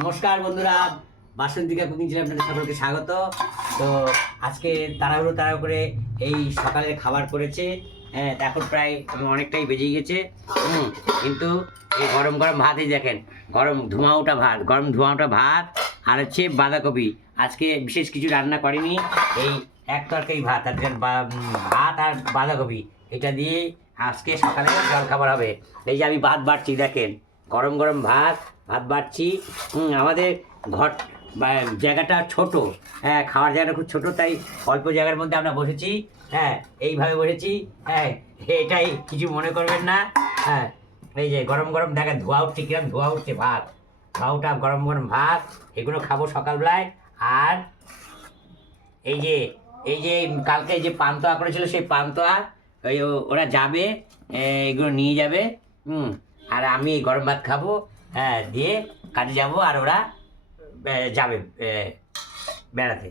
নমস্কার বন্ধুরা, বাসন্তিকা কুকিং চ্যানেলে আপনাদের সকলকে স্বাগত। তো আজকে তাড়াহুড়ো করে এই সকালের খাবার করেছে। হ্যাঁ, এখন প্রায় অনেকটাই বেজে গেছে। কিন্তু এই গরম গরম ভাতই দেখেন, গরম ধোঁয়া ওঠা ভাত আর হচ্ছে বাঁধাকপি। আজকে বিশেষ কিছু রান্না করেনি, এই এক তরকারি ভাত আর ভাত আর বাঁধাকপি, এটা দিয়ে আজকে সকালে জল খাবার হবে। এই যে আমি ভাত বাড়ছি, দেখেন গরম গরম ভাত বাড়ছি। আমাদের ঘর বা জায়গাটা ছোট, হ্যাঁ, খাওয়ার জায়গাটা খুব ছোট, তাই অল্প জায়গার মধ্যে আমরা বসেছি। হ্যাঁ, এইভাবে বসেছি। হ্যাঁ, এটাই, কিছু মনে করবেন না। হ্যাঁ, এই যে গরম গরম দেখেন ধোয়া উঠছে, কিরম ধোয়া উঠছে ভাত, ধোয়া গরম গরম ভাত, এগুলো খাবো সকালবেলায়। আর এই যে কালকে যে পান্তুয়া করেছিল, সেই পান্তুয়া ওরা যাবে, এগুলো নিয়ে যাবে। আর আমি এই গরম ভাত খাবো। হ্যাঁ, দিয়ে কাজে যাবো, আর ওরা যাবে বেড়াতে।